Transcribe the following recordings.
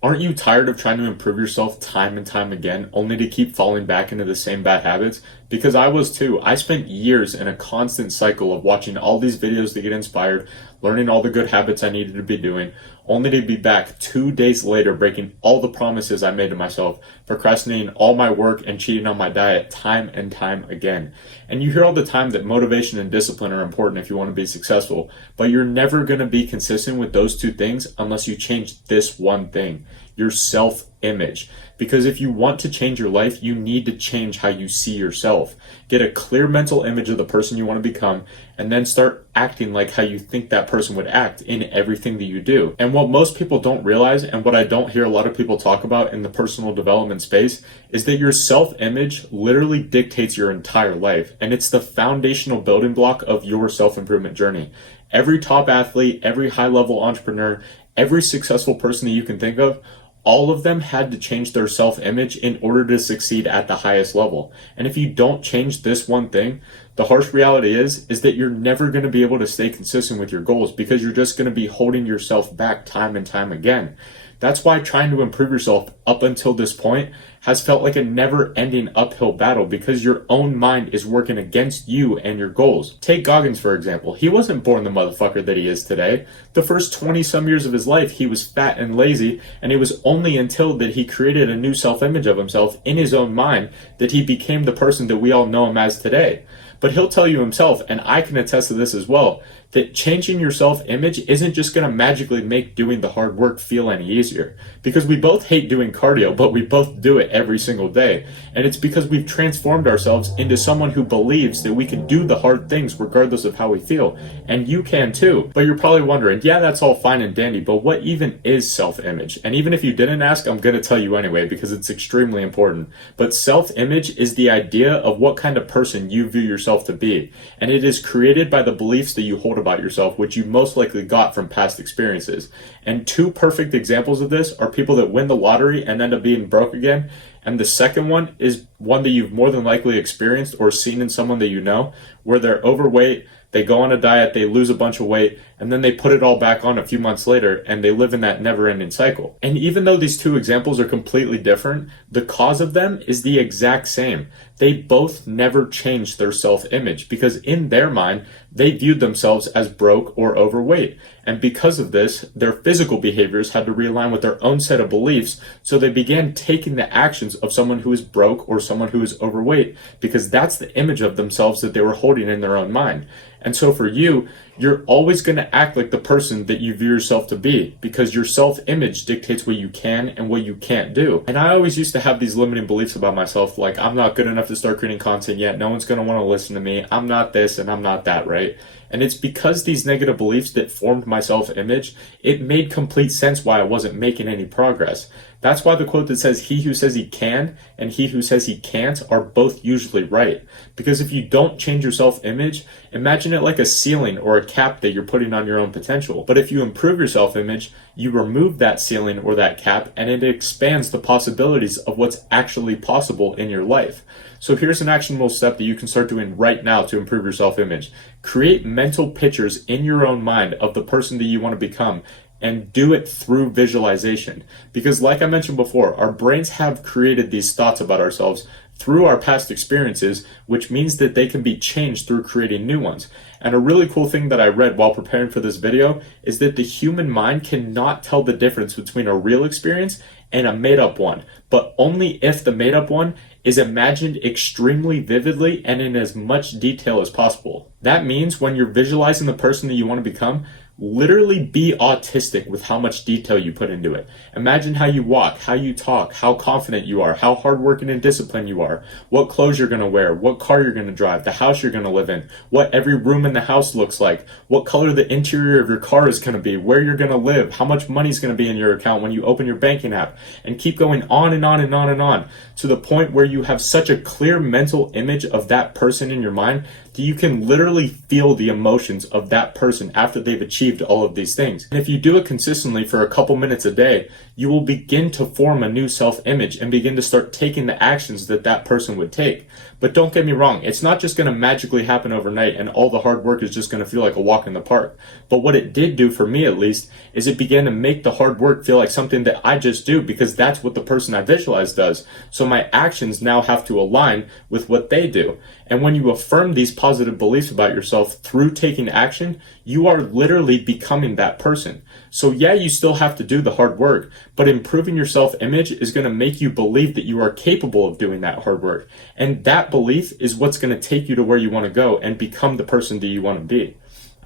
Aren't you tired of trying to improve yourself time and time again, only to keep falling back into the same bad habits? Because I was too. I spent years in a constant cycle of watching all these videos to get inspired, learning all the good habits I needed to be doing, only to be back 2 days later breaking all the promises I made to myself, procrastinating all my work and cheating on my diet time and time again. And you hear all the time that motivation and discipline are important if you want to be successful, but you're never going to be consistent with those two things unless you change this one thing: your self-image. Because if you want to change your life, you need to change how you see yourself. Get a clear mental image of the person you want to become, and then start acting like how you think that person would act in everything that you do. And what most people don't realize, and what I don't hear a lot of people talk about in the personal development space, is that your self-image literally dictates your entire life. And it's the foundational building block of your self-improvement journey. Every top athlete, every high-level entrepreneur, every successful person that you can think of, all of them had to change their self-image in order to succeed at the highest level. And if you don't change this one thing, the harsh reality is that you're never going to be able to stay consistent with your goals, because you're just going to be holding yourself back time and time again. That's why trying to improve yourself up until this point has felt like a never-ending uphill battle, because your own mind is working against you and your goals. Take Goggins, for example. He wasn't born the motherfucker that he is today. The first 20-some years of his life, he was fat and lazy, and it was only until that he created a new self-image of himself in his own mind that he became the person that we all know him as today. But he'll tell you himself, and I can attest to this as well, that changing your self-image isn't just going to magically make doing the hard work feel any easier. Because we both hate doing cardio, but we both do it every single day. And it's because we've transformed ourselves into someone who believes that we can do the hard things regardless of how we feel. And you can too. But you're probably wondering, yeah, that's all fine and dandy, but what even is self-image? And even if you didn't ask, I'm going to tell you anyway, because it's extremely important. But self-image is the idea of what kind of person you view yourself to be. And it is created by the beliefs that you hold about yourself, which you most likely got from past experiences. And two perfect examples of this are people that win the lottery and end up being broke again. And the second one is one that you've more than likely experienced or seen in someone that you know, where they're overweight, they go on a diet, they lose a bunch of weight, and then they put it all back on a few months later, and they live in that never-ending cycle. And even though these two examples are completely different, the cause of them is the exact same. They both never changed their self-image, because in their mind, they viewed themselves as broke or overweight. And because of this, their physical behaviors had to realign with their own set of beliefs, so they began taking the actions of someone who is broke or someone who is overweight, because that's the image of themselves that they were holding in their own mind. And so for you, you're always going to act like the person that you view yourself to be, because your self-image dictates what you can and what you can't do. And I always used to have these limiting beliefs about myself, like I'm not good enough to start creating content yet, no one's going to want to listen to me, I'm not this and I'm not that, right? And it's because these negative beliefs that formed my self-image, it made complete sense why I wasn't making any progress. That's why the quote that says, "He who says he can and he who says he can't are both usually right." Because if you don't change your self-image, imagine it like a ceiling or a cap that you're putting on your own potential. But if you improve your self-image, you remove that ceiling or that cap, and it expands the possibilities of what's actually possible in your life. So here's an actionable step that you can start doing right now to improve your self-image. Create mental pictures in your own mind of the person that you want to become, and do it through visualization. Because like I mentioned before, our brains have created these thoughts about ourselves through our past experiences, which means that they can be changed through creating new ones. And a really cool thing that I read while preparing for this video is that the human mind cannot tell the difference between a real experience and a made-up one, but only if the made-up one is imagined extremely vividly and in as much detail as possible. That means when you're visualizing the person that you want to become, literally be autistic with how much detail you put into it. Imagine how you walk, how you talk, how confident you are, how hardworking and disciplined you are, what clothes you're going to wear, what car you're going to drive, the house you're going to live in, what every room in the house looks like, what color the interior of your car is going to be, where you're going to live, how much money is going to be in your account when you open your banking app, and keep going on and on and on and on, to the point where you have such a clear mental image of that person in your mind that you can literally feel the emotions of that person after they've achieved all of these things. And if you do it consistently for a couple minutes a day, you will begin to form a new self-image and begin to start taking the actions that that person would take. But don't get me wrong, it's not just going to magically happen overnight and all the hard work is just going to feel like a walk in the park. But what it did do for me, at least, is it began to make the hard work feel like something that I just do, because that's what the person I visualize does. So my actions now have to align with what they do. And when you affirm these positive beliefs about yourself through taking action, you are literally becoming that person. So yeah, you still have to do the hard work, but improving your self-image is going to make you believe that you are capable of doing that hard work. And that belief is what's going to take you to where you want to go and become the person that you want to be.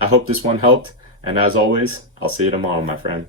I hope this one helped. And as always, I'll see you tomorrow, my friend.